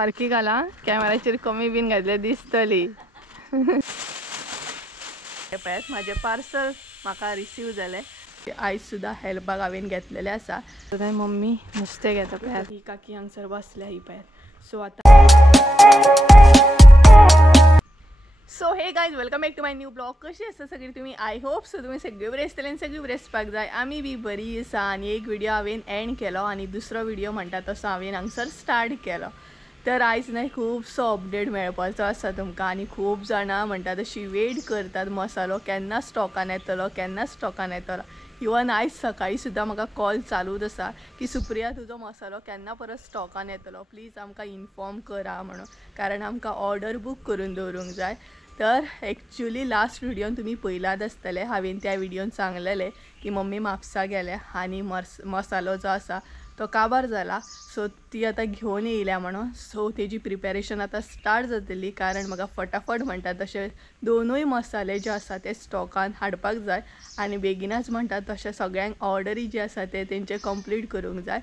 सारखी घाला कॅमेराचेर कमी बीन घातले दिसतली। माझे पार्सल म्हाका रिसीव झाले। आयज सुद्धा हेल्पाक हांवें घेतलेले आसा। मम्मी नुस्तें घेता पळय ही काकी हांगसर बसल्या ही पळय। So hey guys welcome back to my new blog. कशी आसा सगळी तुम्ही? आय होप सो तुम्ही सगळे बरे आसतले आनी सगळी बरे आसपाक जाय। आमी बी बरी आसा आनी एक व्हिडिओ हांवें एंड केलो आनी दुसरो व्हिडिओ म्हणटा तसो हांवें हांगसर स्टार्ट केलो। तर आयज न्हय खुबसो अपडेट मेळपाचो आसा तुमकां आनी खूब जाणां म्हणटा तशी वेट करतात मसालो केन्ना स्टॉकान येतलो केन्ना स्टॉकान येतलो। इवन आयज सकाळी सुद्दां म्हाका कॉल चालूच आसा की सुप्रिया तुजो मसालो केन्ना परत स्टॉकान येतलो, प्लीज आमकां इन्फॉर्म करा म्हणून, कारण आमकां ऑर्डर बूक करून दवरूंक जाय। तर एक्चुअली लास्ट व्हिडिओन तुम्ही पळयलात आसतले, हांवें त्या व्हिडिओन सांगलेले की मम्मी म्हापसा गेले आनी मसालो जो आसा तो काबार जाला। सो ती आतां घेवन येयल्या म्हणून। सो तेजी प्रिपेरेशन आतां स्टार्ट जातली, कारण म्हाका फटाफट म्हणटा तशे दोनूय मसाले जे आसा ते स्टॉकान हाडपाक जाय आनी बेगिनाच म्हणटा तशें सगळ्यांक ऑर्डरी जे आसा ते तेंचे कंप्लीट करूंक जाय।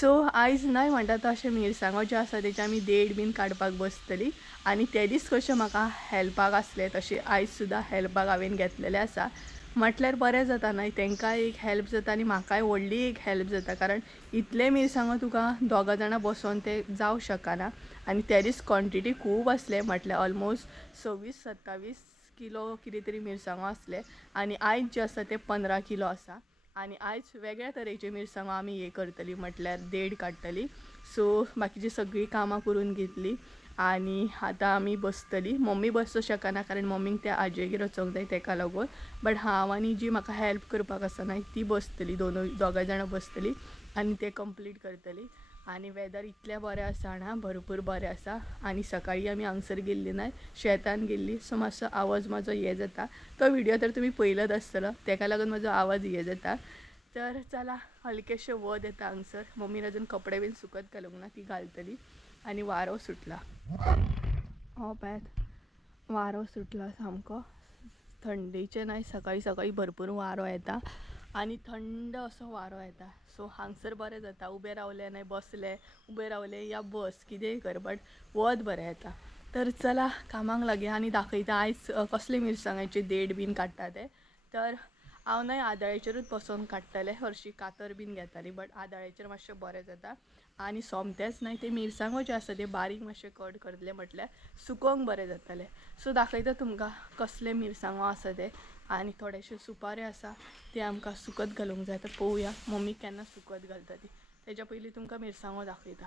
सो आयज न्हय म्हणटा तशें मिरसांगो जे आसा तेचे आमी देड बीन काडपाक बसतली आनी ते दीस कशें म्हाका हेल्पाक आसले तशें आयज सुद्दां हेल्पाक हांवें घेतलेले आसा। म्हटल्यार बरें जाता न्हय, तांकांय एक हेल्प जाता आनी म्हाकाय व्हडली एक हेल्प जाता, कारण इतले मिरसांगो तुका दोगां जाणां बसोन ते जावं शकना आनी त्या दीस क्वॉन्टिटी खूब आसले, म्हटल्यार ऑलमोस्ट 26-27 किलो कितें तरी मिरसांगो आसले आनी आयज जे आसा ते 15 किलो आसा आनी आयज वेगळ्या तरेची मिरसांगो आमी हे करतली म्हटल्यार देड काडटली। सो बाकीची सगळी कामां करून घेतली आनी आतां आमी बसतली। मम्मी बसचो शकना कारण मम्मीक त्या आजयेगेर वचोंक जाय तेका लागून, बट हांव आनी जी म्हाका हेल्प करपाक आसा न्हय ती बसतली, दोगां जाणां बसतली आनी ते कंप्लीट करतली। आनी वेदर इतलें बरें आसा ना, भरपूर बरें आसा आनी सकाळी आमी हांगसर गेल्ली न्हय शेतान गेल्ली, सो मातसो आवाज म्हाजो हे जाता। तो व्हिडिओ तर तुमी पळयलोच आसतलो, तेका लागून म्हाजो आवाज हे जाता। तर चला हलकेशें वत येता हांगसर। मम्मीन अजून कपडे बीन सुकत घालूंक ना, ती घालतली आनी वारो सुटला। हो पळयात वारो सुटला सामको, थंडेचे न्हय सकाळी सकाळी भरपूर वारो येता आनी थंड असो वारो येता। सो हांगसर बरें जाता, उबे रावले न्हय बसले, उबे रावले या बस कितेंय कर, बट वत बरें येता। तर चला कामाक लागया आनी दाखयता आयज कसले मिरसांगाचे देड बीन काडटा ते। तर हांव न्हय आदळेचेरूच बसोन काडटलें, हरशीं कातर बीन घेताली, बट आदळेचेर मातशें बरें जाता आनी सोमतेच न्हय ते मिरसांगो जे आसा ते बारीक मातशें कट करतले म्हटल्यार सुकोवंक बरें जातलें। सो दाखयता तुमकां कसले मिरसांगो आसा ते आनी थोडेशे सुपारे आसा ते आमकां सुकत घालूंक जाय। तर पळोवया मम्मी केन्ना सुकत घालता ती, तेच्या पयलीं तुमकां मिरसांगो दाखयता।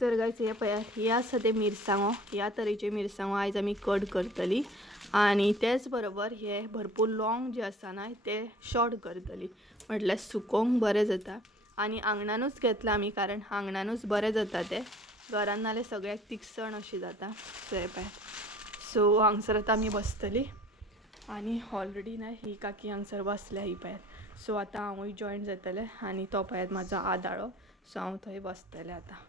तर गायज हे पळयात, हे आसा ते मिरसांगो, ह्या तरेचे मिरसांगो आयज आमी कट करतली आनी तेच बरोबर हे भरपूर लॉंग जे आसा ना ते शॉर्ट करतली, म्हटल्यार सुकोवंक बरें जाता आनी आंगणानूच घेतला आमी, कारण आंगणानूच बरें जाता ते, घरान नाल्यार सगळ्याक तिखसण अशी जाता। सो हे पळयात, सो हांगसर आतां आमी बसतली आनी ऑलरेडी न्हय ही काकी हांगसर बसल्या ही पळयात। सो आतां हांवूय जॉयन जातलें आनी तो पळयात म्हाजो आदाळो, सो हांव थंय बसतलें आतां।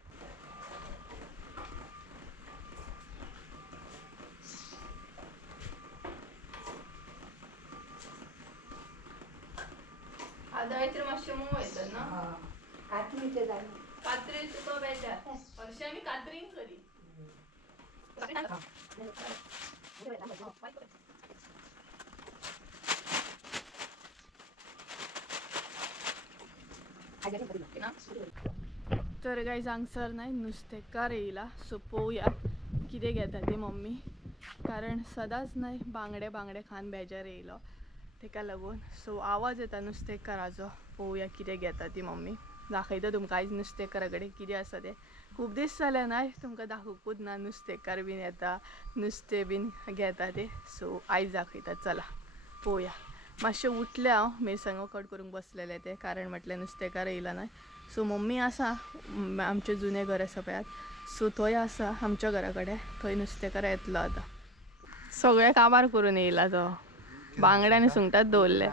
आदळेचेर मातशें मोव येतात ना, कात्रीचे जाय कात्रेन तुका बेजार, हरशीं आमी कात्रीन करी। तर गायज हांगसर न्हय नुस्तेकार येयला, सो पळोवया कितें घेता ती मम्मी, कारण सदांच न्हय बांगडे बांगडे खावन बेजार येयलो तेका लागून। सो आवाज येता नुस्तेकाराचो, पळोवया कितें घेता ती मम्मी। दाखयता तुमकां आयज नुस्तेकारा कडेन कितें आसा तें। खूब दीस जाले न्हय तुमकां दाखोवपूच ना नुस्तेकार बीन येता नुस्तें बीन घेता ते। सो आयज दाखयता, चला पळोवया। मातशें उठलें हांव, मिरसांगो कट करूंक बसलेले ते, कारण म्हटल्यार नुस्तेकार येयला न्हय। सो मम्मी आसा, आमचें जुनें घर आसा पळयात, सो थंय आसा आमच्या घरा कडेन, थंय नुस्तेकार येतलो आतां। सगळे काबार करून येयला तो, बांगडे आनी सुंगटात दवरले।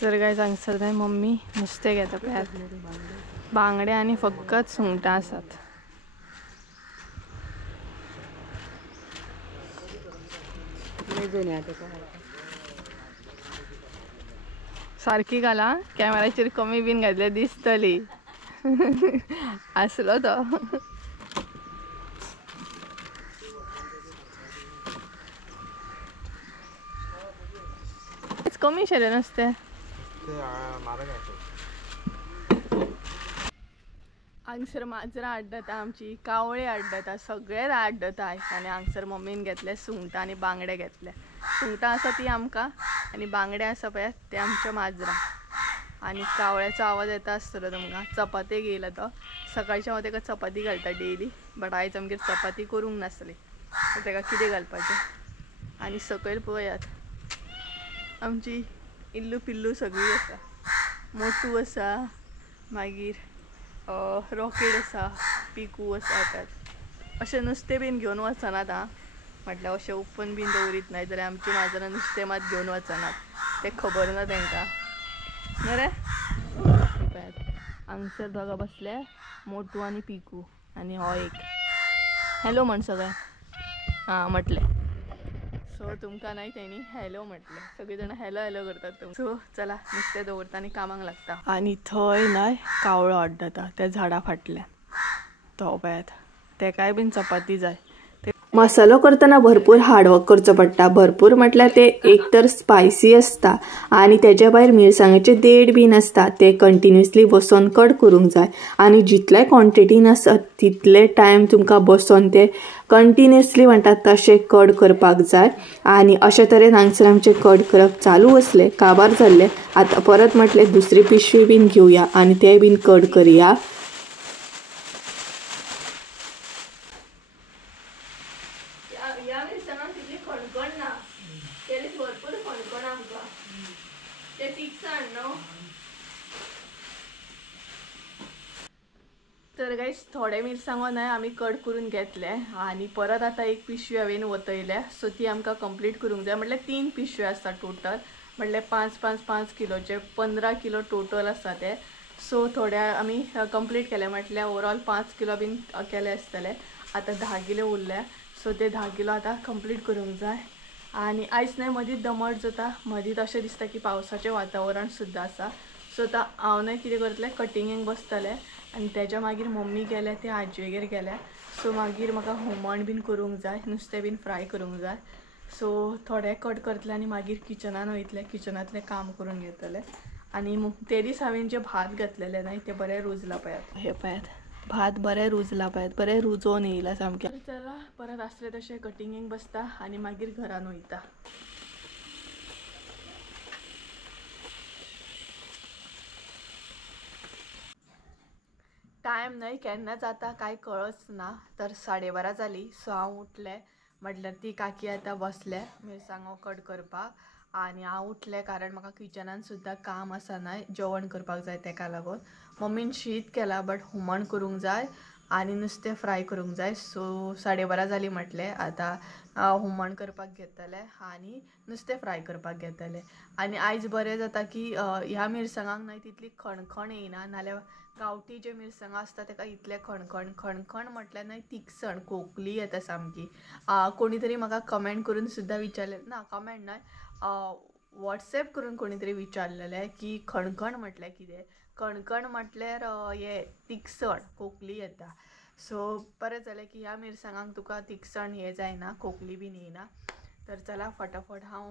तर गायज हांगसर न्हय मम्मी नुस्तें घेता पळयात, बांगडे आनी फकत सुंगटां आसात। सारखी घाला कॅमेराचेर कमी बीन घातले दिसतली। असलो तो कमी शेले नसते हांगसर माजरां आड्डता आमची कावळे आड्डता सगळेच आड्डता आनी हांगसर मम्मीन घेतले सुंगटां आनी बांगडे घेतले सुंगटां आसा ती आमकां आनी बांगडे आसा पळय ते आमच्या माजरां आनी कावळ्याचो आवाज येता आसतलो तुमकां चपातेक येयला तो सकाळच्या हांव ताका चपाती घालता डेली बट आयज आमगेर चपाती करूंक नासली सो ताका कितें घालपाचें आनी सकयल पळयात आमची इल्लू पिल्लू सगळीं आसा मोटू आसा मागीर रॉकेट आसा पिकू आसा त्यात अशें नुस्तें बीन घेवन वचनात हां म्हटल्यार अशें ओपन बीन दवरीत नाय जाल्यार आमची माजरां नुस्तें मात घेवन वचनात तें खबर ना तांकां रे हांगसर दोगां बसले मोटू आनी पिकू आनी हो एक हॅलो म्हण सगळें हां म्हटलें सो तुमकां नाही तेणी हॅलो म्हटलें सगळीं जाणां हॅलो हॅलो करतात सो चला नुस्तें दवरता आनी कामाक लागता आनी थंय नाय कावळो आड्डता त्या झाडा फाटल्यान तो पळयात तेकाय बीन चपाती जाय मसालो करतना भरपूर हार्डवर्क करचो पडटा भरपूर म्हटल्यार ते एक तर स्पायसी आसता आनी तेच्या भायर मिरसांगेचे देड बीन आसता ते कंटिन्युअसली बसून कट करूंक जाय आनी जितले क्वॉन्टिटीन आसत तितले टायम तुमकां बसून ते कंटिन्युअसली म्हणटात तशें कट करपाक जाय आनी अशे तरेन हांगसर आमचे कट करप चालू आसले काबार जाल्ले आतां परत म्हटले दुसरी पिशवी बीन घेवया आनी ते बीन कट करया तर गाइस थोडे मिरसांगो न्हय आमी कट करून घेतले आनी परत आतां एक पिशवी हांवें वतयल्या सो ती आमकां कंप्लीट करूंक जाय म्हटल्यार 3 पिशव्यो आसता टोटल म्हटल्यार 5 किलोचे 15 किलो टोटल आसा ते सो थोड्या आमी कंप्लीट केले म्हटल्यार ओवरऑल 5 किलो बीन केले आसतले आतां 10 किलो उरल्या सो ते 10 किलो आतां कंप्लीट करूंक जाय आनी आयज न्हय मदींच दमट जाता मदींच अशें दिसता की पावसाचें वातावरण सुद्दां आसा सो आतां हांव न्हय कितें करतलें कटिंगेक बसतलें आनी तेच्या मागीर मम्मी गेल्या ते आजयेगेर गेल्या सो मागीर म्हाका हुमण बीन करूंक जाय नुस्तें बीन फ्राय करूंक जाय सो थोडे कट करतले आनी मागीर किचनान वयतले किचनांतलें काम करून घेतले आनी ते दीस हांवें जे भात घातलेले न्हय ते बरें रुजला पळयात हे पळयात भात बरें रुजला पळयात बरें रुजोवन येयला सामकें चला परत आसले तशें कटिंगेक बसता आनी मागीर घरान वयता टायम न्हय केन्ना जाता कांय कळच ना तर 12:30 जाली सो हांव उठलें म्हटल्यार ती काकी आतां बसले मिरसांगो कट करपाक आनी हांव उठलें कारण म्हाका किचनान सुद्दां काम आसा न्हय जेवण करपाक जाय तेका लागून मम्मीन शीत केला बट हुमण करूंक जाय आनी नुस्तें फ्राय करूंक जाय सो 12:30 जाली म्हटलें आतां हुमण करपाक घेतले आनी नुस्तें फ्राय करपाक घेतले आनी आयज बरें जाता की ह्या मिरसांगाक न्हय तितली खणखण येयना नाल्यार गांवठी जे मिरसांगो आसता ताका इतले खणखण म्हटल्यार न्हय तिखसण खोकली येता सामकी कोणी तरी म्हाका कमेंट करून सुद्दां विचारले ना कमेंट न्हय वॉट्सएप करून कोणी तरी विचारलेलें की खणखण म्हटल्यार कितें खणखण म्हटल्यार हे तिखसण खोकली येता सो बरें जालें की ह्या मिरसांगाक तुका तिखसण हे जायना खोकली बीन येयना तर चला फटाफट हांव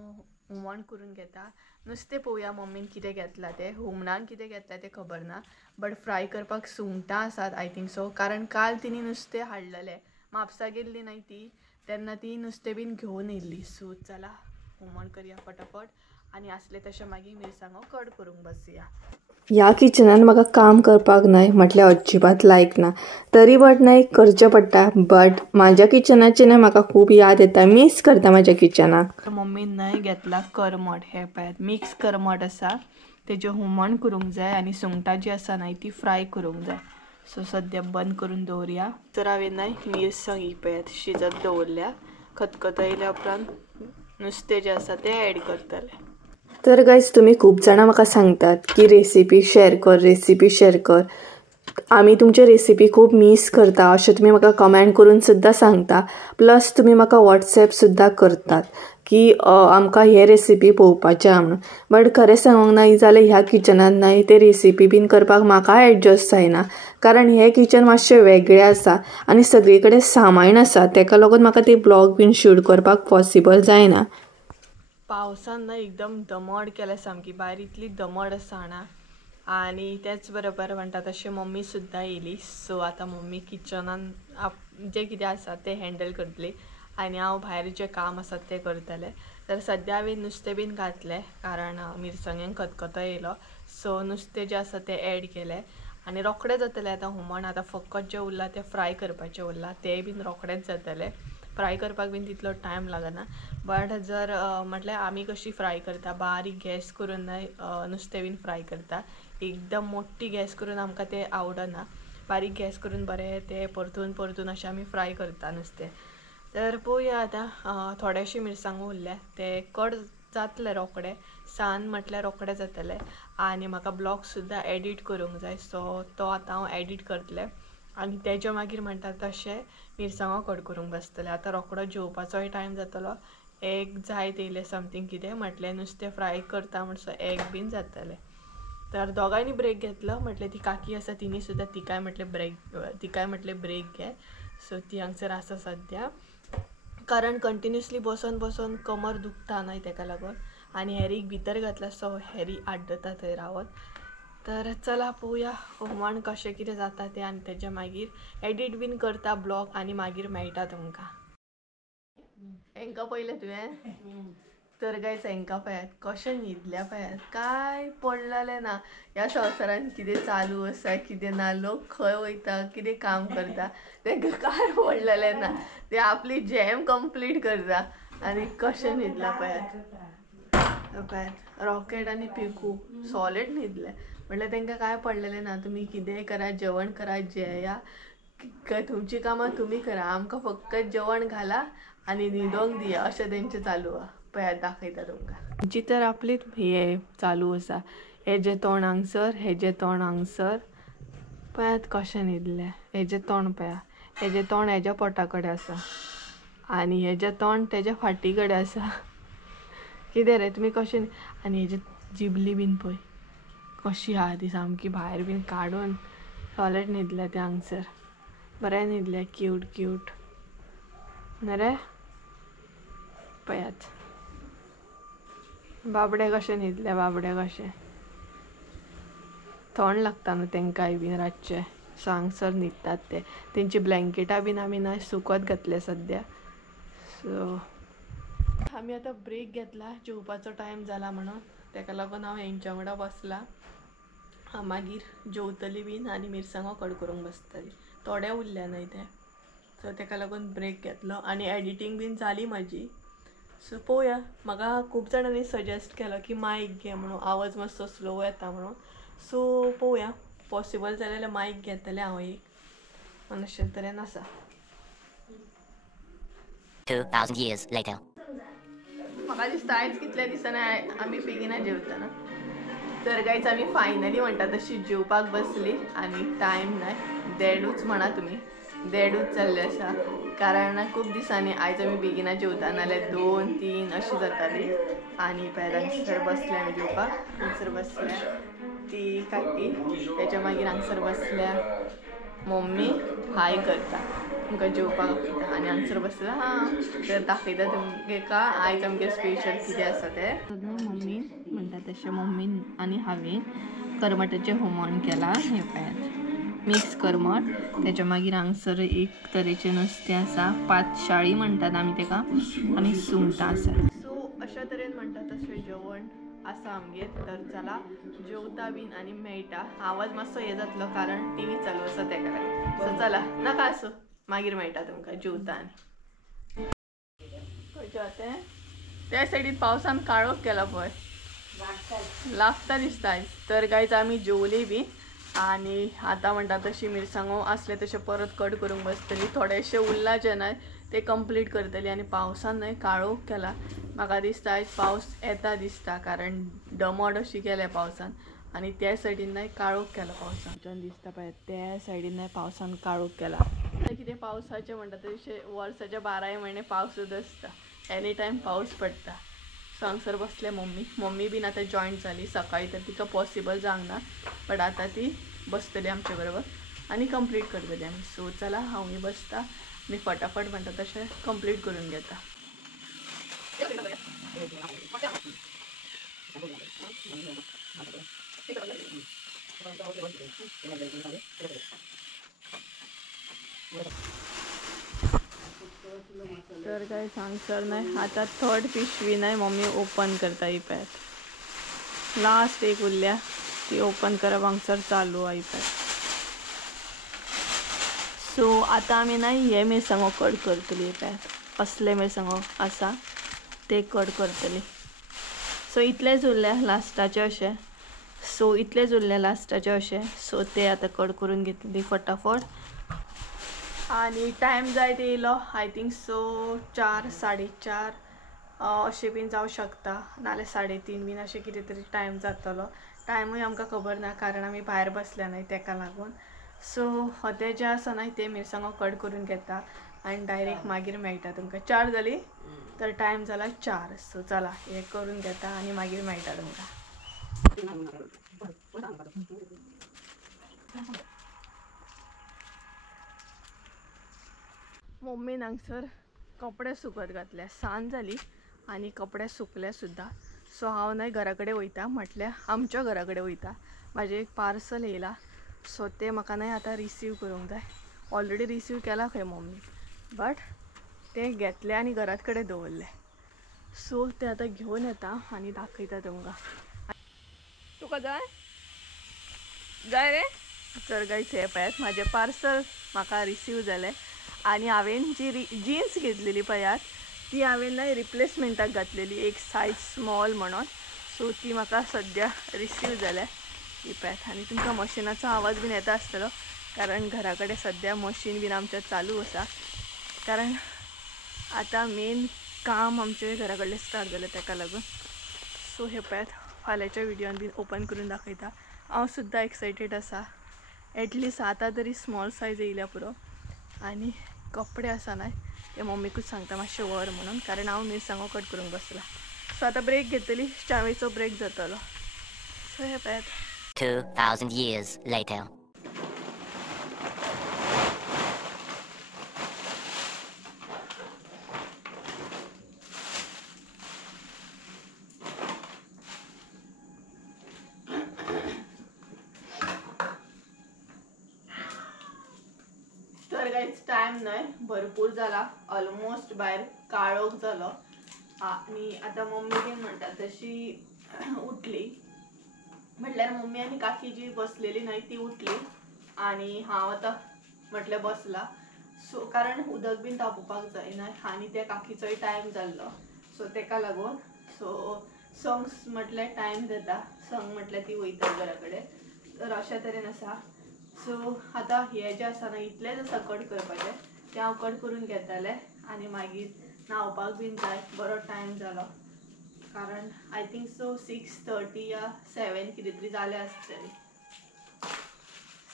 हुमण करून घेता नुस्तें पळोवया मम्मीन कितें घेतलां तें हुमणान कितें घेतलां तें खबर ना बट फ्राय करपाक सुंगटां आसात आय थिंक सो कारण काल तिणी नुस्तें हाडलेलें म्हापसा गेल्ली न्हय ती तेन्ना ती नुस्तें बीन घेवन येयल्ली सो चला हुमण करया फटाफट आनी आसले तशें मागीर मिरसांगो कट करूंक बसया ह्या किचनान म्हाका काम करपाक न्हय म्हटल्यार अजिबात लायक ना तरी बट न्हय करचें पडटा बट म्हाज्या किचनाची न्हय म्हाका खूब याद येता मिस करता म्हाज्या किचनाक मम्मीन न्हय घेतला करमट हे पळयात मिक्स करमट आसा तेजें हुमण करूंक जाय आनी सुंगटां जी आसा न्हय ती फ्राय करूंक जाय सो सद्या बंद करून दवरया तर हांवें न्हय मिरसांग ही पळयात शिजत दवरल्या खतखतयल्या उपरांत नुस्तें जें आसा तें ॲड करतलें तर गायज तुम्ही खूप जाणां म्हाका सांगतात की रेसिपी शेअर कर आमी तुमचे रेसिपी खूब मिस करता अशें तुमी म्हाका कमेंट करून सुद्दां सांगता प्लस तुमी म्हाका वॉट्सएप सुद्दां करतात की आमकां हे रेसिपी पळोवपाचें म्हणून. बट खरें सांगूंक ना जाल्यार ह्या किचनात नाही ते रेसिपी बीन करपाक म्हाका एडजस्ट जायना, कारण हे किचन मातशें वेगळें आसा आनी सगळे कडेन सामान आसा, तेका लागून म्हाका ते ब्लॉग बीन शूट करपाक पॉसिबल जायना. पावसान ना एकदम दमट केल्या सामकी, भायर इतली दमट आसा ना. आणि त्याच बरोबर म्हणटा तशें मम्मी सुद्दां येयली. सो आतां मम्मी किचनान जें कितें आसा तें हँडल करतली आनी हांव भायर जें काम आसा तें करतलें. तर सद्या हांवें नुस्तें बीन घातलें कारण मिरसांग्यांक खतखतो येयलो. सो नुस्तें जें आसा तें एड केलें आनी रोखडें जातलें आतां हुमण. आतां फकत जें उरलां तें फ्राय करपाचें उरलां, तेंय बीन रोखडेंच जातलें. फ्राय करपाक बीन तितलो टायम लागना. बट जर म्हटल्यार आमी कशी फ्राय करता, बारीक गॅस करून नुस्तें बीन फ्राय करता. एकदम मोठी गॅस करून आमकां तें आवडना. बारीक गॅस करून बरें तें परतून परतून अशें आमी फ्राय करता नुस्तें. तर पळोवया आतां थोडेशे मिरसांगो उरल्या ते कट जातले रोखडे. सान म्हटल्यार रोखडें जातलें. आनी म्हाका ब्लॉग सुद्दां एडीट करूंक जाय, सो तो आतां हांव एडीट करतलें आनी तेच्या मागीर म्हणटा तशें मिरसांगो कट करूंक बसतलें. आतां रोखडो जेवपाचोय टायम जातलो. एग जाय येयलें समथींग कितें म्हटलें नुस्तें फ्राय करता म्हणसो एग बीन जातलें. तर दोगांयनी ब्रेक घेतलो. म्हटलें ती काकी आसा तिणी सुद्दां तिकाय म्हटलें ब्रेक घे. सो ती हांगसर आसा सद्या, कारण कंटिन्युअसली बसून बसून कमर दुखता न्हय तेका लागून. आनी हॅरीक भितर घातला, सो हॅरी आड्डता थंय रावत. तर चला पळोवया हुमण कशें कितें जाता तें आनी तेच्या मागीर एडीट बीन करता ब्लॉग आनी मागीर मेळटा तुमकां. हांकां पळयलें तुवें? तर गायज हांकां पळयात कशें न्हिदल्या पळयात, काय पडलेलें ना. ह्या संवसारान कितें चालू आसा कितें ना, लोक खंय वयता कितें काम करता तांकां काय पडलेलें ना. ते आपली जॅम कंप्लीट करता आनी कशें न्हिदला पळयात. रॉकेट आनी पिकू सॉलिड न्हिदले. म्हटल्यार तांकां काय पडलेलें ना. तुमी कितेंय करा, जेवण करा, जेया, तुमची कामां तुमी करा, आमकां फक्त जेवण घाला आनी न्हिदोंक दिया, अशें तेंचें चालू आहा. पळयात दाखयता तुमकां. तेंची तर आपलीच हे चालू आसा. हेजें तोंड हांगसर, हेजें तोंड हांगसर. पळयात कशें न्हिदलें. हेजें तोंड पळया, हेजें तोंड हेज्या पोटा कडेन आसा आनी हेजें तोंड तेज्या फाटी कडेन आसा. कितें रे तुमी कशें. आनी हेजी जिबली बीन पळय कशी आहा ती सामकी भायर बीन काडून. सॉलिड न्हिदल्या ते हांगसर. बरें न्हिदल्या, क्यूट क्यूट न्हय रे. पळयात बाबडे कशें न्हिदले, बाबडे कशें. थंड लागता न्हू तेंकाय बीन रातचे, सो हांगसर न्हिदतात ते. तेंची ब्लँकेटां बीन आमी ना सुकत घातले सद्या. सो आमी आतां ब्रेक घेतला, जेवपाचो टायम जाला म्हणून. तेका लागून हांव हेंच्या वांगडा बसलां. मागीर जेवतली बीन आनी मिरसांगो कट करूंक बसतली. थोडे उरल्या न्हय ते, सो तेका लागून ब्रेक घेतलो. आनी एडिटींग बीन जाली म्हाजी. सो पळोवया. म्हाका खूब जाणांनी सजेस्ट केलो की मायक घे म्हणून, आवाज मातसो स्लो येता म्हणून. सो पळोवया पॉसिबल जालें जाल्यार मायक घेतलें हांव एक. आनी अशें तरेन आसा. 2000 years later. म्हाका दिसता आयज कितल्या दिसांनी आमी बेगिना जेवतना. तर गायज आमी फायनली म्हणटा तशी जेवपाक बसली आनी टायम न्हय 1:30 म्हणा तुमी, 1:30 जाल्ले आसा. कारण खूब दिसांनी आयज आमी बेगिना जेवता, नाल्यार 2-3 अशी जाताली. आनी पळय हांगसर बसल्या आमी जेवपाक. हांगसर बसल्या ती काकी, तेच्या मागीर हांगसर बसल्या मम्मी हाय करता, तुमकां जेवपाक आपयता. आनी हांगसर बसला हांव. तर दाखयता तुमकां आयज आमगे स्पेशल कितें आसा तें. मम्मीन म्हणटा तशें मम्मीन आनी हांवें करमटाचें हुमण केलां. हें पळयात मिक्स करमट. तेच्या मागीर हांगसर एक तरेचें नुस्तें आसा, पातशाळी म्हणटात आमी तेका, आनी सुंगटां आसात. सो अशा तरेन म्हणटा तशें जेवण आसा आमगेर. तर चला जेवता बीन आनी मेळटा. आवाज मातसो हे जातलो कारण टीव्ही चालू आसा तेका लागून. सो चला नाका आसूं, मागीर मेळटा तुमकां जेवता आनी. खंयचें तें त्या सायडीन पावसान काळोख केला पळय, लागता दिसता आयज. तर गायज आमी जेवली बी आनी आतां म्हणटा तशी मिरसांगो आसले तशें परत कट करूंक बसतली. थोडेशे उरला जे न्हय ते कंप्लीट करतली. आनी पावसान न्हय काळोख केला. म्हाका दिसता आयज पावस येता दिसता, कारण दमट अशी केल्या पावसान. आनी त्या सायडीन न्हय काळोख केला पावसान दिसता पळय. त्या सायडीन न्हय पावसान काळोख केला. कितें पावसाचें म्हणटा तशें वर्साचे 12 म्हयने पावसूच आसता. एनी टायम पाऊस पडटा. सो हांगसर बसले मम्मी बीन आतां जॉयंट जाली. सकाळी तर तिका पॉसिबल जावंक ना, बट आतां ती बसतली आमचे बरोबर आनी कंप्लीट करतली आमी. सो चला हांवूय बसता आनी फटाफट म्हणटा तशें कंप्लीट करून घेता. तर काय सांगसर नाही आता थर्ड पिशवी नाही मम्मी ओपन करता iPad. लास्ट एक उरल्या ती ओपन करप हांगसर चालू iPad. सो आता आमी नाही हे मिरसांगो कट करतली iPad. असले मिरसांगो आसा ते कट करतली. सो इतलेच उरल्या लास्टाचे अशे. सो ते आता कट करून घेतली फटाफट. आणि टायम जायत येयलो आय थिंक सो 4 4:30 अशें बीन जावं शकता, नाल्यार 3:30 बीन अशें कितें तरी टायम जातलो. टायमूय आमकां खबर ना कारण आमी भायर बसल्या न्हय तेका लागून. सो ते जे आसा न्हय ते मिरसांगो कट करून घेता आनी डायरेक्ट मागीर मेळटा तुमकां. 4 जाली तर टायम जाला 4. सो चला हे करून घेता आनी मागीर मेळटा तुमकां. मम्मीन हांगसर कपडे सुकत घातल्या. सांज जाली आनी कपडे सुकले सुद्दां. सो हांव न्हय घरा कडेन वयता, म्हटल्यार आमच्या घरा कडेन वयता. म्हाजें एक पार्सल येयला सो ते म्हाका न्हय आतां रिसीव करूंक जाय. ऑलरेडी रिसीव केला खंय मम्मी, बट ते घेतले आनी घरात कडेन दवरले. सो ते आतां घेवन येता आनी दाखयता तुमकां. तुका जाय रे? तर गायस हे पळयात म्हाजें पार्सल म्हाका रिसीव जालें. आनी हांवें जी जिन्स घेतलेली पळयात ती हांवें न्हय रिप्लेसमेंटाक घातलेली एक सायज स्मॉल म्हणून. सो ती म्हाका सद्या रिसीव जाल्या पळयात. आनी तुमकां मशिनाचो आवाज बीन येता आसतलो कारण घरा कडेन सद्या मशीन बीन आमच्या चालू आसा. कारण आतां मेन काम आमचे घरा कडलें स्टार्ट जालें तेका लागून. सो हे पळयात फाल्यांच्या विडियोन बीन ओपन करून दाखयता. हांव सुद्दां एक्सायटेड आसा. एटलिस्ट आतां तरी स्मॉल सायज येयल्या पुरो. आनी कपडे आसा न्हय ते मम्मीकूच सांगता मातशें व्हर म्हणून कारण हांव मिरसांगो कट करूंक बसला. सो आतां ब्रेक घेतली, चावेचो ब्रेक जातलो. सो हे पळयात 2,000 years later. तर काहीच टायम नाही भरपूर झाला. ऑलमोस्ट बाहेर काळोख झालो आणि आता मम्मी बीन म्हणतात तशी उठली. म्हटल्यार मम्मी आणि काकी जी बसलेली नाही ती उठली आणि हांव आता म्हटल्यार बसला. सो कारण उदक बीन तापोवपाक जायना आनी त्या काकीचोय टायम जाल्लो सो तेका लागून. सो संग म्हटल्यार टायम जाता, संग म्हटल्यार ती वयता घरा कडेन. तर अशा तरेन आसा. सो आतां हे जे आसा ना इतलेच आसा कट करपाचें तें हांव कट करून घेतालें आनी मागीर न्हांवपाक बीन जाय. बरो टायम जालो कारण आय थिंक सो 6:30 या 7 कितें तरी जालें आसतली,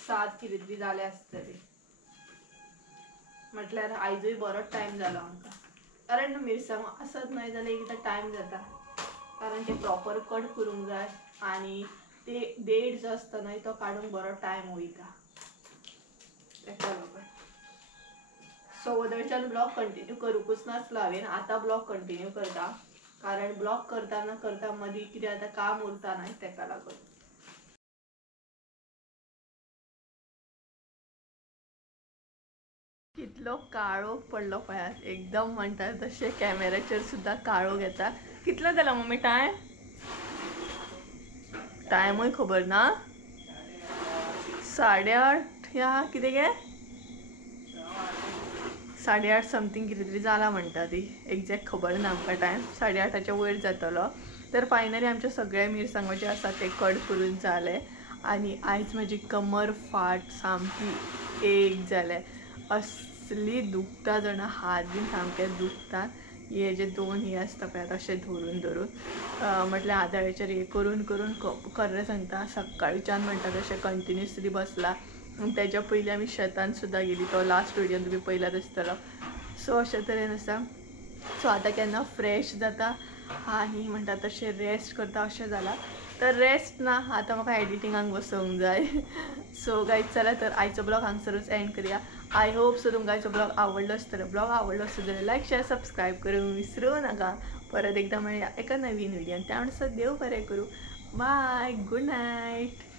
7 कितें तरी जालें आसतली. म्हटल्यार आयजूय बरो टायम जालो आमकां. कारण मिरसांगो आसत न्हय जाल्यार एकदां टायम जाता कारण ते प्रॉपर कट करूंक जाय आनी ते देड जो आसता न्हय तो काडूंक बरो टायम वयता तेका लागून. सो वदळच्यान ब्लॉग कंटिन्यू करूंकूच नासलो हांवें. आतां ब्लॉग कंटिन्यू करता कारण ब्लॉग करता मदीं कितें आतां काम उरता न्हय तेका लागून. कितलो काळोख पडलो पळयात. एकदम म्हणटा तशें कॅमेराचेर सुद्दां काळोख येता. कितलो जाला मम्मी टायम? टायमूय खबर ना. 8:30 या कितें गे 8:30 समथींग कितें तरी जाला म्हणटा ती. एक्झॅक्ट खबर ना आमकां टायम. 8:30च्या वयर जातलो. तर फायनली आमचे सगळे मिरसांगो जे आसा ते कट करून जाले आनी आयज म्हजी कमर फाट सामकी एक जाले. असली दुखता जाणा, हात बीन सामके दुखतात. हे जे 2 हे आसता पळय अशें धरून म्हटल्यार आदाळ्याचेर हे करून खरें सांगता सकाळीच्यान म्हणटा तशें कंटिन्युअसली बसला. तेज्या पयलीं आमी शेतान सुद्दां गेली, तो लास्ट व्हिडियोन तुमी पयल्यात आसतलो. सो अशे तरेन आसा. सो आता केन्ना फ्रेश जाता आनी म्हणटा तशें रेस्ट करता अशें जाला. तर रेस्ट ना, आतां म्हाका एडिटिंगाक बसोंक जाय. सो गायज चला तर आयचो ब्लॉग हांगसरूच एंड करूया. आय होप सो तुमकां आयचो ब्लॉग आवडलो आसतलो. ब्लॉग आवडलो आसत जाल्यार लायक शेअर सबस्क्राईब करूंक विसरूं नाका. परत एकदा मेळया एका नवीन व्हिडियोन. त्या म्हणसर देव बरें करूं. Bye, good night.